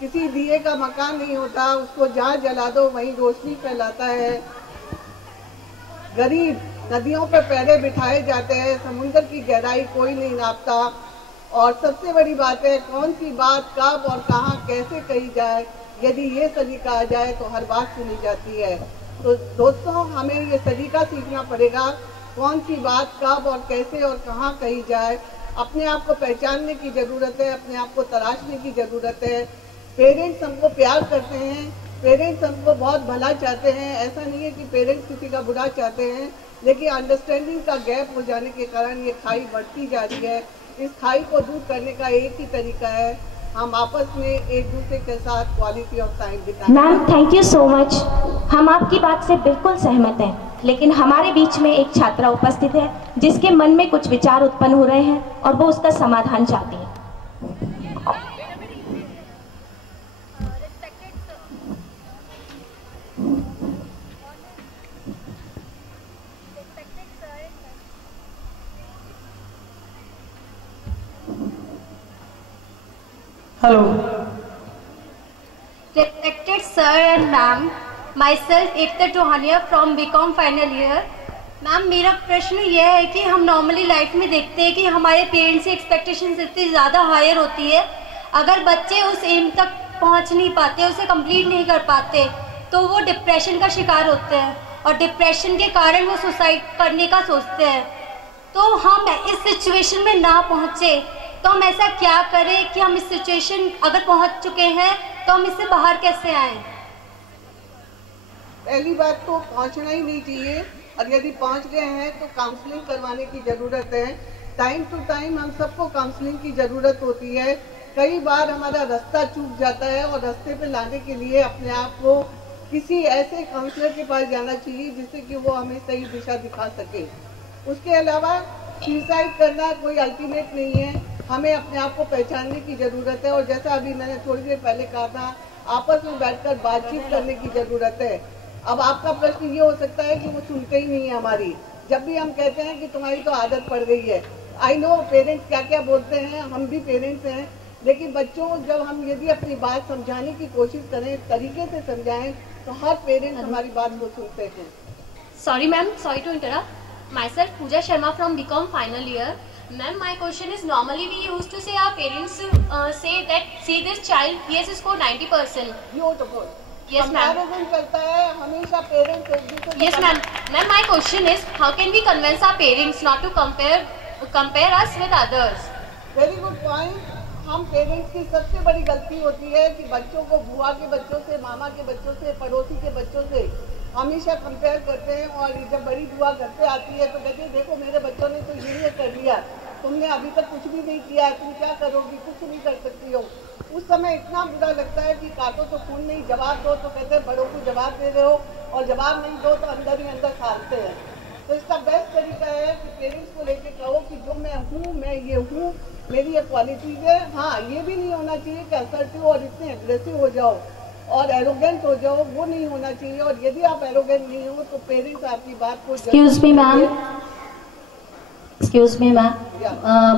किसी दिए का मकान नहीं होता, उसको जहाँ जला दो वहीं रोशनी फैलाता है। गरीब नदियों पर पैरे बिठाए जाते हैं, समुद्र की गहराई कोई नहीं नापता। और सबसे बड़ी बात है, कौन सी बात कब और कहाँ कैसे कही जाए, यदि ये सलीका आ जाए तो हर बात सुनी जाती है। तो दोस्तों, हमें ये सलीका सीखना पड़ेगा, कौन सी बात कब और कैसे और कहाँ कही जाए। अपने आप को पहचानने की ज़रूरत है, अपने आप को तलाशने की ज़रूरत है। पेरेंट्स हमको प्यार करते हैं, पेरेंट्स हमको बहुत भला चाहते हैं, ऐसा नहीं है कि पेरेंट्स किसी का बुरा चाहते हैं, लेकिन अंडरस्टैंडिंग का गैप हो जाने के कारण ये खाई बढ़ती जा रही है। इस खाई को दूर करने का एक ही तरीका है, हम आपस में एक दूसरे के साथ क्वालिटी ऑफ टाइम बिताएं। Ma'am, thank you so much. हम आपकी बात से बिल्कुल सहमत हैं, लेकिन हमारे बीच में एक छात्रा उपस्थित है जिसके मन में कुछ विचार उत्पन्न हो रहे हैं और वो उसका समाधान चाहती है। Hello. Respected sir and ma'am, myself Ekta Tohania from BCom final year। Ma'am, मेरा प्रश्न यह है कि हम नॉर्मली लाइफ में देखते हैं कि हमारे पेरेंट्स की एक्सपेक्टेशंस इतनी ज़्यादा हायर होती है, अगर बच्चे उस एम तक पहुंच नहीं पाते, उसे कंप्लीट नहीं कर पाते, तो वो डिप्रेशन का शिकार होते हैं और डिप्रेशन के कारण वो सुसाइड करने का सोचते हैं। तो हम इस सिचुएशन में ना पहुँचे तो हम ऐसा क्या करें कि हम इस सिचुएशन अगर पहुंच चुके हैं तो हम इससे बाहर कैसे आएं? पहली बात तो पहुंचना ही नहीं चाहिए, और यदि पहुंच गए हैं तो काउंसलिंग करवाने की ज़रूरत है। टाइम टू टाइम हम सबको काउंसलिंग की ज़रूरत होती है। कई बार हमारा रास्ता चूक जाता है और रास्ते पे लाने के लिए अपने आप को किसी ऐसे काउंसलर के पास जाना चाहिए जिससे कि वो हमें सही दिशा दिखा सके। उसके अलावा सुसाइड करना कोई अल्टीमेट नहीं है, हमें अपने आप को पहचानने की ज़रूरत है। और जैसा अभी मैंने थोड़ी देर पहले कहा था, आपस में बैठकर बातचीत करने की ज़रूरत है। अब आपका प्रश्न ये हो सकता है कि वो सुनते ही नहीं है हमारी, जब भी हम कहते हैं कि तुम्हारी तो आदत पड़ गई है। आई नो पेरेंट्स क्या क्या बोलते हैं, हम भी पेरेंट्स हैं, लेकिन बच्चों जब हम यदि अपनी बात समझाने की कोशिश करें, तरीके से समझाएं, तो हर पेरेंट्स हमारी बात को सुनते हैं। Sorry ma'am, sorry to interrupt. Myself Pooja Sharma from BCom final year. Ma'am, my question is, normally we used to say our parents say that see this child, he has scored 90%. Beautiful. Yes ma'am. Comparison करता है हमेशा parents एक दूसरे को। Yes ma'am. Ma'am, my question is, how can we convince our parents not to compare us with others? Very good point. हम parents की सबसे बड़ी गलती होती है कि बच्चों को बुआ के बच्चों से, मामा के बच्चों से, पड़ोसी के बच्चों से हमेशा कंपेयर करते हैं। और जब बड़ी बुआ घर पे आती है तो कहते हैं देखो मेरे बच्चों ने तो ये कर लिया, तुमने अभी तक कुछ भी नहीं किया, तुम क्या करोगी, कुछ नहीं कर सकती हो। उस समय इतना बुरा लगता है कि काटो तो खून नहीं, जवाब दो तो कहते हैं बड़ों को जवाब दे रहे हो, और जवाब नहीं दो तो अंदर ही अंदर खालते हैं। तो इसका बेस्ट तरीका है कि पेरेंट्स को लेके कहो कि जो मैं हूँ, मैं ये हूँ, मेरी ये क्वालिटीज है। हाँ, ये भी नहीं होना चाहिए कि असर्टिव और इतने एग्रेसिव हो जाओ और एरोगेंट हो जाओ, वो नहीं होना चाहिए। और यदि आप एरोगेंट नहीं हो तो पेरेंट्स आपकी बात को एक्सक्यूज मी मैम,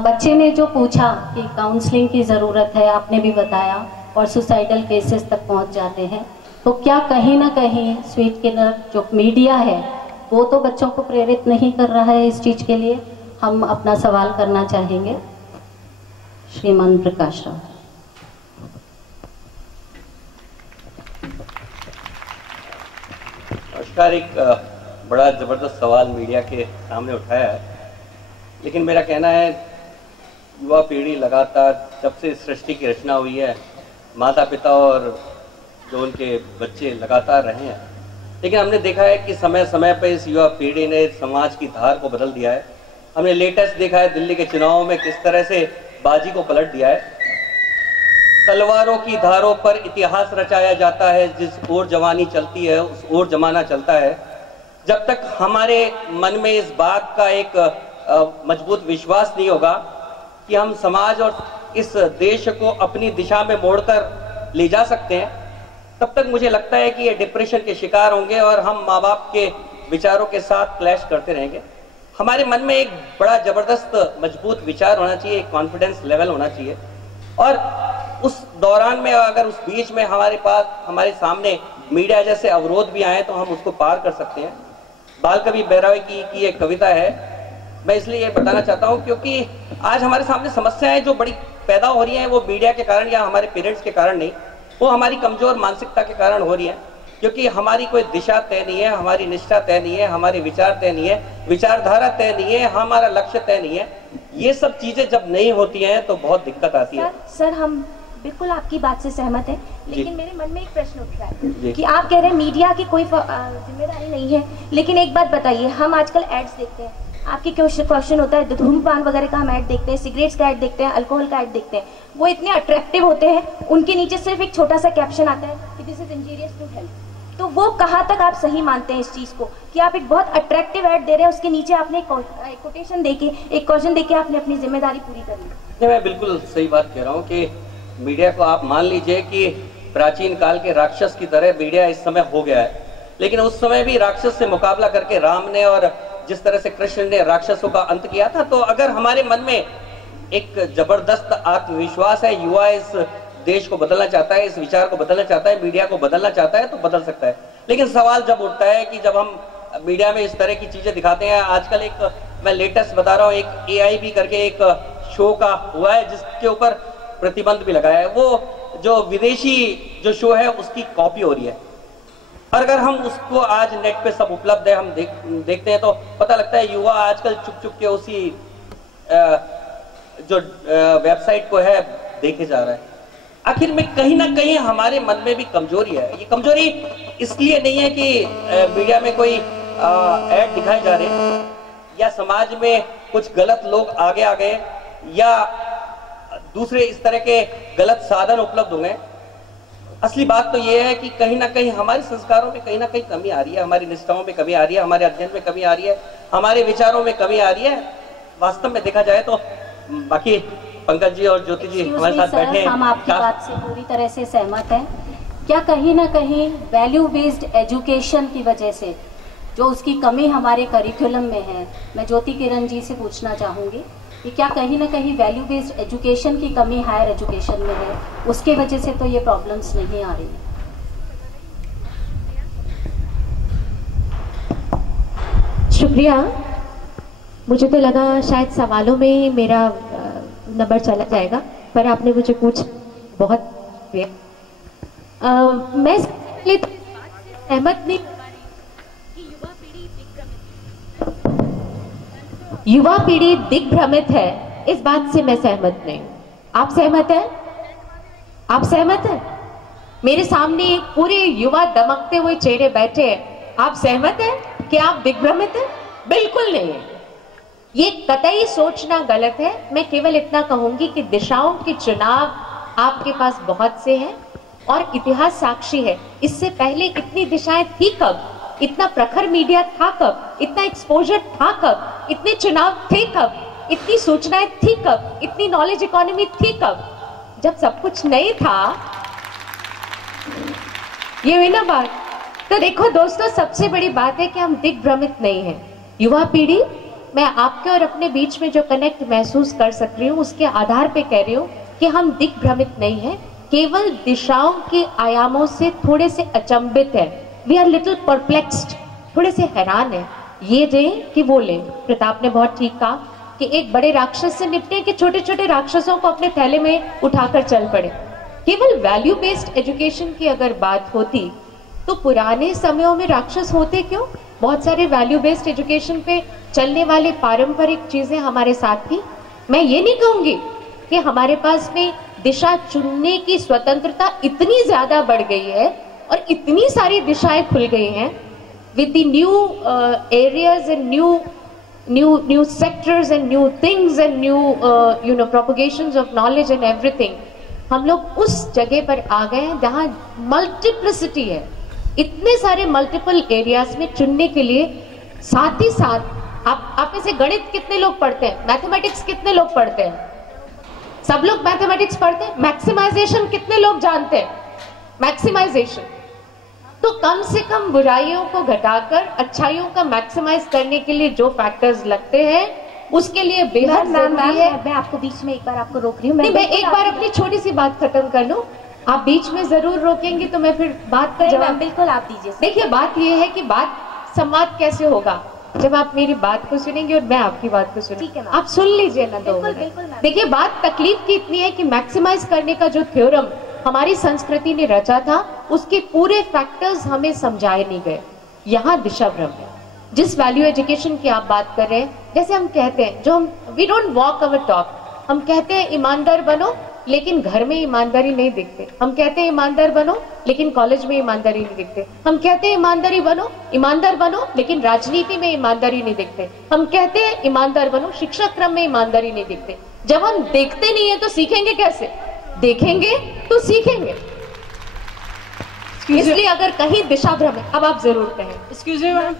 बच्चे ने जो पूछा कि काउंसलिंग की ज़रूरत है, आपने भी बताया, और सुसाइडल केसेस तक पहुंच जाते हैं, तो क्या कहीं ना कहीं स्वीट किलर जो मीडिया है वो तो बच्चों को प्रेरित नहीं कर रहा है इस चीज़ के लिए? हम अपना सवाल करना चाहेंगे श्रीमान प्रकाश राव। नमस्कार। एक बड़ा ज़बरदस्त सवाल मीडिया के सामने उठाया है, लेकिन मेरा कहना है युवा पीढ़ी लगातार जब से सृष्टि की रचना हुई है, माता पिता और जो उनके बच्चे लगातार रहे हैं, लेकिन हमने देखा है कि समय समय पर इस युवा पीढ़ी ने समाज की धार को बदल दिया है। हमने लेटेस्ट देखा है दिल्ली के चुनाव में किस तरह से बाजी को पलट दिया है। तलवारों की धारों पर इतिहास रचाया जाता है, जिस ओर जवानी चलती है उस ओर जमाना चलता है। जब तक हमारे मन में इस बात का एक मजबूत विश्वास नहीं होगा कि हम समाज और इस देश को अपनी दिशा में मोड़कर ले जा सकते हैं, तब तक मुझे लगता है कि ये डिप्रेशन के शिकार होंगे और हम माँ बाप के विचारों के साथ क्लैश करते रहेंगे। हमारे मन में एक बड़ा जबरदस्त मजबूत विचार होना चाहिए, एक कॉन्फिडेंस लेवल होना चाहिए। और उस दौरान में अगर उस बीच में हमारे सामने मीडिया जैसे अवरोध भी आए तो हम उसको पार कर सकते हैं। बाल कवि बैरागी की एक कविता है, मैं इसलिए ये बताना चाहता हूँ क्योंकि आज हमारे सामने समस्याएं जो बड़ी पैदा हो रही हैं वो मीडिया के कारण या हमारे पेरेंट्स के कारण नहीं, वो हमारी कमजोर मानसिकता के कारण हो रही है। क्योंकि हमारी कोई दिशा तय नहीं है, हमारी निष्ठा तय नहीं है, हमारे विचार तय नहीं है, विचारधारा तय नहीं है, हमारा लक्ष्य तय नहीं है। ये सब चीजें जब नहीं होती हैं तो बहुत दिक्कत आती है। सर हम बिल्कुल आपकी बात से सहमत हैं, लेकिन मेरे मन में एक प्रश्न उठ रहा है कि आप कह रहे हैं मीडिया की कोई जिम्मेदारी नहीं है, लेकिन एक बात बताइए, हम आजकल एड्स देखते हैं, आपकी क्वेश्चन होता है धूम्रपान वगैरह का हम ऐड देखते हैं, सिगरेट्स का ऐड देखते हैं, अल्कोहल का ऐड देखते हैं, वो इतने अट्रैक्टिव होते हैं, उनके नीचे सिर्फ एक छोटा सा कैप्शन आता है कि this is injurious to health. तो वो कहाँ तक आप सही मानते हैं इस चीज को कि आप एक बहुत अट्रैक्टिव ऐड दे रहे हैं, उसके नीचे आपने एक कोटेशन देके, एक क्वेश्चन देके आपने अपनी जिम्मेदारी पूरी कर ली। मैं बिल्कुल सही बात कह रहा हूँ कि मीडिया को आप मान लीजिए कि प्राचीन काल के राक्षस की तरह मीडिया इस समय हो गया है, लेकिन उस समय भी राक्षस से मुकाबला करके राम ने और जिस तरह से कृष्ण ने राक्षसों का अंत किया था, तो अगर हमारे मन में एक जबरदस्त आत्मविश्वास है, युवा इस देश को बदलना चाहता है, इस विचार को बदलना चाहता है, मीडिया को बदलना चाहता है तो बदल सकता है। लेकिन सवाल जब उठता है कि जब हम मीडिया में इस तरह की चीजें दिखाते हैं, आजकल एक मैं लेटेस्ट बता रहा हूँ, एक AIB करके एक शो का हुआ है जिसके ऊपर प्रतिबंध भी लगाया है, वो जो विदेशी जो शो है उसकी कॉपी हो रही है। और अगर हम उसको आज नेट पे सब उपलब्ध है, हम देखते हैं तो पता लगता है युवा आजकल चुप के उसी जो वेबसाइट को है देखे जा रहा है। आखिर में कहीं ना कहीं हमारे मन में भी कमजोरी है। ये कमजोरी इसलिए नहीं है कि मीडिया में कोई ऐड दिखाए जा रहे या समाज में कुछ गलत लोग आगे आ गए या दूसरे इस तरह के गलत साधन उपलब्ध हो गए। असली बात तो यह है कि कहीं ना कहीं हमारे संस्कारों में कहीं ना कहीं कमी आ रही है, हमारी निष्ठाओं में कमी आ रही है, हमारे अध्ययन में कमी आ रही है, हमारे विचारों में कमी आ रही है। वास्तव में देखा जाए तो बाकी पंकज जी और ज्योति जी हमारे साथ बैठे हैं, हम आपकी बात से पूरी तरह से सहमत हैं। क्या कहीं ना कहीं वैल्यू बेस्ड एजुकेशन की वजह से जो उसकी कमी हमारे करिकुलम में है, मैं ज्योति किरण जी से पूछना चाहूँगी कि क्या कहीं ना कहीं वैल्यू बेस्ड एजुकेशन की कमी हायर एजुकेशन में है, उसके वजह से तो ये प्रॉब्लम्स नहीं आ रही है? शुक्रिया। मुझे तो लगा शायद सवालों में ही मेरा नंबर चला जाएगा, पर आपने मुझे पूछ बहुत मैं सहमत नहीं। युवा पीढ़ी दिग्भ्रमित है, इस बात से मैं सहमत नहीं। आप सहमत हैं? आप सहमत हैं? मेरे सामने पूरे युवा दमकते हुए चेहरे बैठे हैं, आप सहमत हैं कि आप दिग्भ्रमित हैं? बिल्कुल नहीं है। ये कतई सोचना गलत है। मैं केवल इतना कहूंगी कि दिशाओं के चुनाव आपके पास बहुत से हैं और इतिहास साक्षी है। इससे पहले इतनी दिशाएं थी कब? इतना प्रखर मीडिया था कब? इतना एक्सपोजर था कब? इतने चुनाव थे कब? इतनी सूचनाएं थी कब? इतनी नॉलेज इकोनॉमी थी कब? जब सब कुछ नहीं था। ये हुई ना बात। तो देखो दोस्तों, सबसे बड़ी बात है कि हम दिग्भ्रमित नहीं हैं। युवा पीढ़ी, मैं आपके और अपने बीच में जो कनेक्ट महसूस कर सक रही हूँ उसके आधार पे कह रही हूँ कि हम दिग्भ्रमित नहीं हैं, केवल दिशाओं के आयामों से थोड़े से अचंभित है। वी आर लिटिल परप्लेक्स्ड, थोड़े से हैरान है। ये लें कि वो लें। प्रताप ने बहुत ठीक कहा कि एक बड़े राक्षस से निपटे कि छोटे छोटे राक्षसों को अपने थैले में उठाकर चल पड़े। केवल वैल्यू बेस्ड एजुकेशन की अगर बात होती तो पुराने समयों में राक्षस होते क्यों? बहुत सारे वैल्यू बेस्ड एजुकेशन पे चलने वाले पारंपरिक चीजें हमारे साथ थी। मैं ये नहीं कहूंगी कि हमारे पास में दिशा चुनने की स्वतंत्रता इतनी ज्यादा बढ़ गई है और इतनी सारी दिशाएं खुल गई हैं with the new areas and new sectors and new things and new propagations of knowledge and everything। हम लोग उस जगह पर आ गए हैं जहां मल्टीप्लिसिटी है, इतने सारे मल्टीपल एरियाज में चुनने के लिए। साथ ही साथ आप में से गणित कितने लोग पढ़ते हैं? मैथमेटिक्स कितने लोग पढ़ते हैं? सब लोग मैथमेटिक्स पढ़ते हैं। मैक्सिमाइजेशन कितने लोग जानते हैं? मैक्सिमाइजेशन तो कम से कम बुराइयों को घटाकर अच्छाइयों का मैक्सिमाइज करने के लिए जो फैक्टर्स लगते हैं उसके लिए बेहद जरूरी है। मैं आपको बीच में एक बार आपको रोक रही हूँ। मैं एक बार अपनी छोटी सी बात खत्म कर लूं। आप बीच में जरूर रोकेंगे तो मैं फिर बात का जवाब बिल्कुल आप दीजिए। देखिए, बात ये है कि बात संवाद कैसे होगा जब आप मेरी बात को सुनेंगे और मैं आपकी बात को सुनेंगी। आप सुन लीजिए ना। देखिए, बात तकलीफ की इतनी है कि मैक्सिमाइज करने का जो थ्योरम हमारी संस्कृति ने रचा था, उसके पूरे फैक्टर्स हमें समझाए नहीं गए। यहाँ दिशा भ्रम है। जिस वैल्यू एजुकेशन की आप बात कर रहे हैं, जैसे हम कहते हैं, जो हम we don't walk our talk, हम कहते हैं ईमानदार बनो, लेकिन घर में ईमानदारी नहीं दिखते। हम कहते हैं ईमानदार बनो, लेकिन कॉलेज में ईमानदारी नहीं दिखते। हम कहते हैं ईमानदार बनो, लेकिन राजनीति में ईमानदारी नहीं दिखते। हम कहते हैं ईमानदार बनो, शिक्षा क्रम में ईमानदारी नहीं दिखते। जब हम देखते नहीं है तो सीखेंगे कैसे? देखेंगे तो सीखेंगे। इसलिए अगर कहीं दिशा भ्रम है, अब आप जरूर कहें। Excuse me ma'am.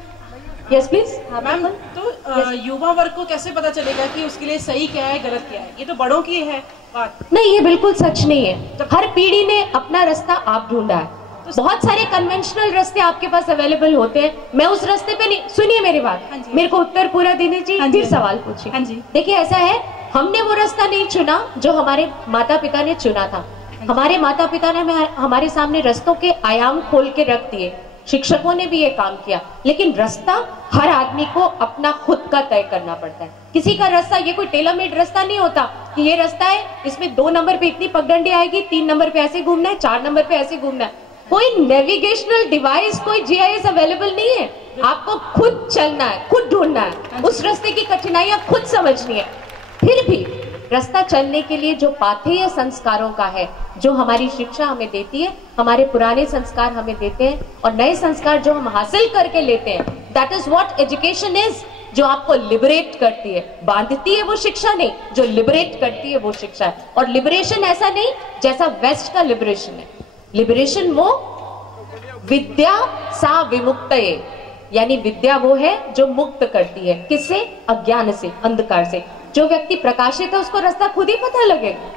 Yes please. Ma'am, तो युवा वर्ग को कैसे पता चलेगा कि उसके लिए सही क्या है, गलत क्या है? ये तो बड़ों की है बात। नहीं, ये बिल्कुल सच नहीं है। हर पीढ़ी ने अपना रास्ता आप ढूंढा है। बहुत सारे कन्वेंशनल रास्ते आपके पास अवेलेबल होते हैं। मैं उस रास्ते पे नहीं। सुनिए मेरी बात, मेरे को उत्तर पूरा देने चाहिए, फिर सवाल पूछिए। देखिए, ऐसा है, हमने वो रास्ता नहीं चुना जो हमारे माता पिता ने चुना था। हमारे माता पिता ने हमारे सामने रास्तों के आयाम खोल के रख दिए। शिक्षकों ने भी ये काम किया, लेकिन रास्ता हर आदमी को अपना खुद का तय करना पड़ता है। किसी का रास्ता, ये कोई टेलर मेड रास्ता नहीं होता कि ये रास्ता है, इसमें 2 नंबर पे इतनी पगडंडी आएगी, 3 नंबर पे ऐसे घूमना है, 4 नंबर पे ऐसे घूमना है। कोई नेविगेशनल डिवाइस, कोई GIS अवेलेबल नहीं है। आपको खुद चलना है, खुद ढूंढना है, उस रास्ते की कठिनाइयां खुद समझनी है। फिर भी रास्ता चलने के लिए जो पाथेय संस्कारों का है, जो हमारी शिक्षा हमें देती है, हमारे पुराने संस्कार हमें देते हैं, और नए संस्कार जो हम हासिल करके लेते हैं, that is what education is. जो आपको लिबरेट करती है, बांधती है वो शिक्षा नहीं, जो लिबरेट करती है वो शिक्षा है। और लिबरेशन ऐसा नहीं जैसा वेस्ट का लिबरेशन है। लिबरेशन वो विद्या सा विमुक्तये, यानी विद्या वो है जो मुक्त करती है। किससे? अज्ञान से, अंधकार से। जो व्यक्ति प्रकाशित है उसको रास्ता खुद ही पता लगेगा।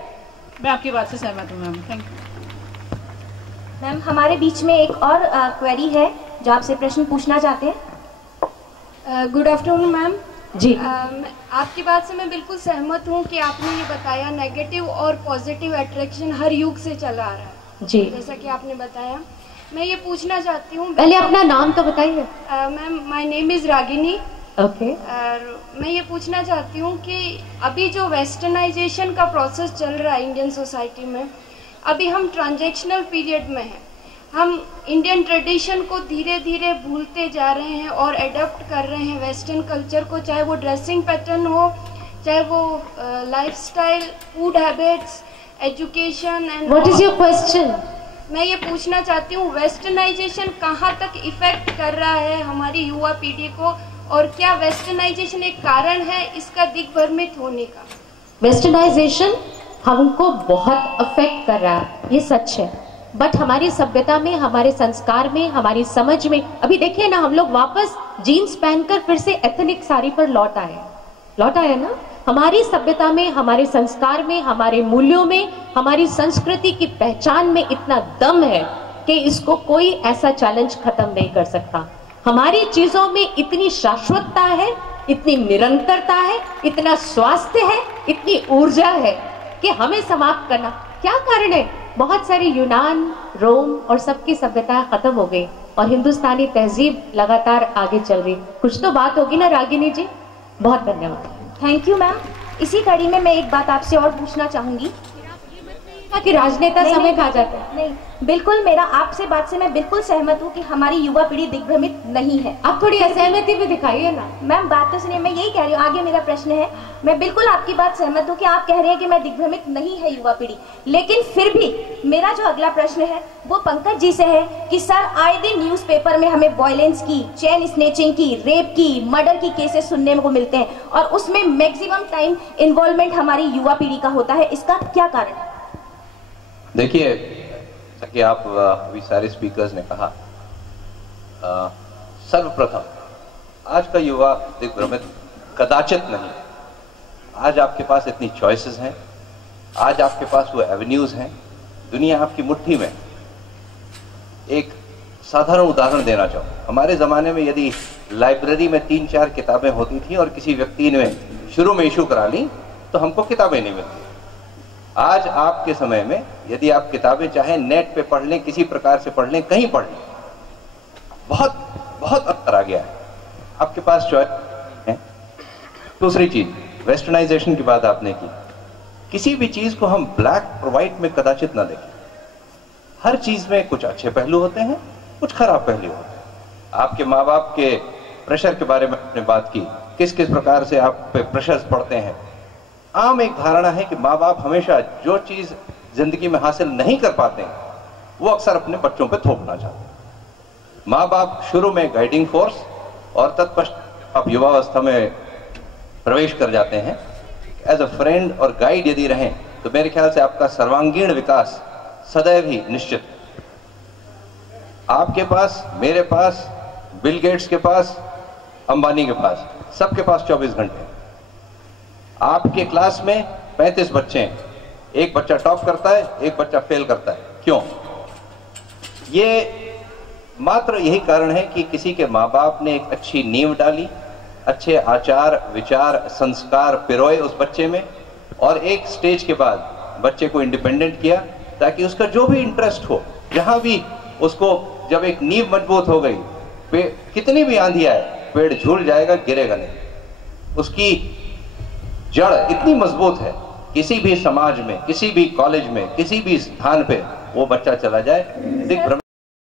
मैं आपकी बात से सहमत हूँ मैम। Thank you ma'am. हमारे बीच में एक और क्वेरी है जो आपसे प्रश्न पूछना चाहते हैं। Good afternoon ma'am. जी। आपकी बात से मैं बिल्कुल सहमत हूँ कि आपने ये बताया नेगेटिव और पॉजिटिव अट्रैक्शन हर युग से चला आ रहा है। जी। जैसा कि आपने बताया, मैं ये पूछना चाहती हूँ। पहले अपना नाम तो बताइए। Ma'am, my name is Ragini. Okay. और मैं ये पूछना चाहती हूँ कि अभी जो वेस्टर्नाइजेशन का प्रोसेस चल रहा है इंडियन सोसाइटी में, अभी हम ट्रांजैक्शनल पीरियड में हैं। हम इंडियन ट्रेडिशन को धीरे धीरे भूलते जा रहे हैं और एडॉप्ट कर रहे हैं वेस्टर्न कल्चर को, चाहे वो ड्रेसिंग पैटर्न हो, चाहे वो lifestyle, food habits, education and. What is your question? मैं ये पूछना चाहती हूँ, वेस्टर्नाइजेशन कहाँ तक इफेक्ट कर रहा है हमारी युवा पीढ़ी को, और क्या वेस्टर्नाइजेशन एक कारण है इसका दिग्भ्रमित होने का? वेस्टर्नाइजेशन हमको बहुत अफेक्ट कर रहा है, ये सच है। बट हमारी सभ्यता में, हमारे संस्कार में, हमारी समझ में, अभी देखिए ना, हम लोग वापस जीन्स पहनकर फिर से एथनिक साड़ी पर लौट आए ना। हमारी सभ्यता में, हमारे संस्कार में, हमारे मूल्यों में, हमारी संस्कृति की पहचान में इतना दम है कि इसको कोई ऐसा चैलेंज खत्म नहीं कर सकता। हमारी चीजों में इतनी शाश्वतता है, इतनी निरंतरता है, इतना स्वास्थ्य है, इतनी ऊर्जा है कि हमें समाप्त करना क्या कारण है? बहुत सारी यूनान, रोम और सबकी सभ्यताएं खत्म हो गई और हिंदुस्तानी तहजीब लगातार आगे चल रही। कुछ तो बात होगी ना रागिनी जी। बहुत धन्यवाद। Thank you ma'am. इसी कड़ी में मैं एक बात आपसे और पूछना चाहूंगी कि राजनेता समय खा जाते हैं। नहीं, बिल्कुल, मेरा आपसे बात से मैं बिल्कुल सहमत हूँ कि हमारी युवा पीढ़ी दिग्भ्रमित नहीं है। आप थोड़ी असहमति भी दिखाइए ना। मैम, बात तो सुनिए, मैं यही कह रही हूँ, आगे मेरा प्रश्न है। मैं बिल्कुल आपकी बात सहमत हूँ कि आप कह रहे हैं कि मैं दिग्भ्रमित नहीं है युवा पीढ़ी, लेकिन फिर भी मेरा जो अगला प्रश्न है वो पंकज जी से है कि सर, आए दिन न्यूज़पेपर में हमें वायलेंस की, चेन स्नेचिंग की, रेप की, मर्डर की केसेस सुनने को मिलते हैं और उसमें मैक्सिमम टाइम इन्वॉल्वमेंट हमारी युवा पीढ़ी का होता है। इसका क्या कारण है? देखिए, कि आप अभी सारे स्पीकर्स ने कहा, सर्वप्रथम आज का युवा दिग्भ्रमित कदाचित नहीं। आज आपके पास इतनी चॉइसेस हैं, आज आपके पास वो एवेन्यूज हैं, दुनिया आपकी मुट्ठी में। एक साधारण उदाहरण देना चाहूँ, हमारे ज़माने में यदि लाइब्रेरी में 3-4 किताबें होती थी और किसी व्यक्ति ने शुरू में इशू करा ली तो हमको किताबें नहीं मिलती। आज आपके समय में यदि आप किताबें चाहे नेट पे पढ़ लें, किसी प्रकार से पढ़ लें, कहीं पढ़ लें, बहुत बहुत अंतर आ गया है, आपके पास चॉइस है। दूसरी चीज, वेस्टर्नाइजेशन की बात आपने की, किसी भी चीज को हम ब्लैक और व्हाइट में कदाचित ना देखें। हर चीज में कुछ अच्छे पहलू होते हैं, कुछ खराब पहलू होते हैं। आपके माँ बाप के प्रेशर के बारे में आपने बात की, किस किस प्रकार से आप पे प्रेशर्स पड़ते हैं। आम एक धारणा है कि माँ बाप हमेशा जो चीज जिंदगी में हासिल नहीं कर पाते हैं वो अक्सर अपने बच्चों पे थोपना चाहते हैं। माँ बाप शुरू में गाइडिंग फोर्स और तत्पश्चात आप युवावस्था में प्रवेश कर जाते हैं, एज अ फ्रेंड और गाइड यदि रहें तो मेरे ख्याल से आपका सर्वांगीण विकास सदैव ही निश्चित है। आपके पास, मेरे पास, बिल गेट्स के पास, अंबानी के पास, सबके पास 24 घंटे। आपके क्लास में 35 बच्चे हैं, एक बच्चा टॉप करता है, एक बच्चा फेल करता है। क्यों? ये मात्र यही कारण है कि किसी के माँ बाप ने एक अच्छी नींव डाली, अच्छे आचार विचार संस्कार पिरोए उस बच्चे में, और एक स्टेज के बाद बच्चे को इंडिपेंडेंट किया ताकि उसका जो भी इंटरेस्ट हो, जहां भी उसको, जब एक नींव मजबूत हो गई, कितनी भी आंधी आए पेड़ झूल जाएगा, गिरेगा नहीं। उसकी जड़ इतनी मजबूत है, किसी भी समाज में, किसी भी कॉलेज में, किसी भी स्थान पे वो बच्चा चला जाए, दिग्भ्रमित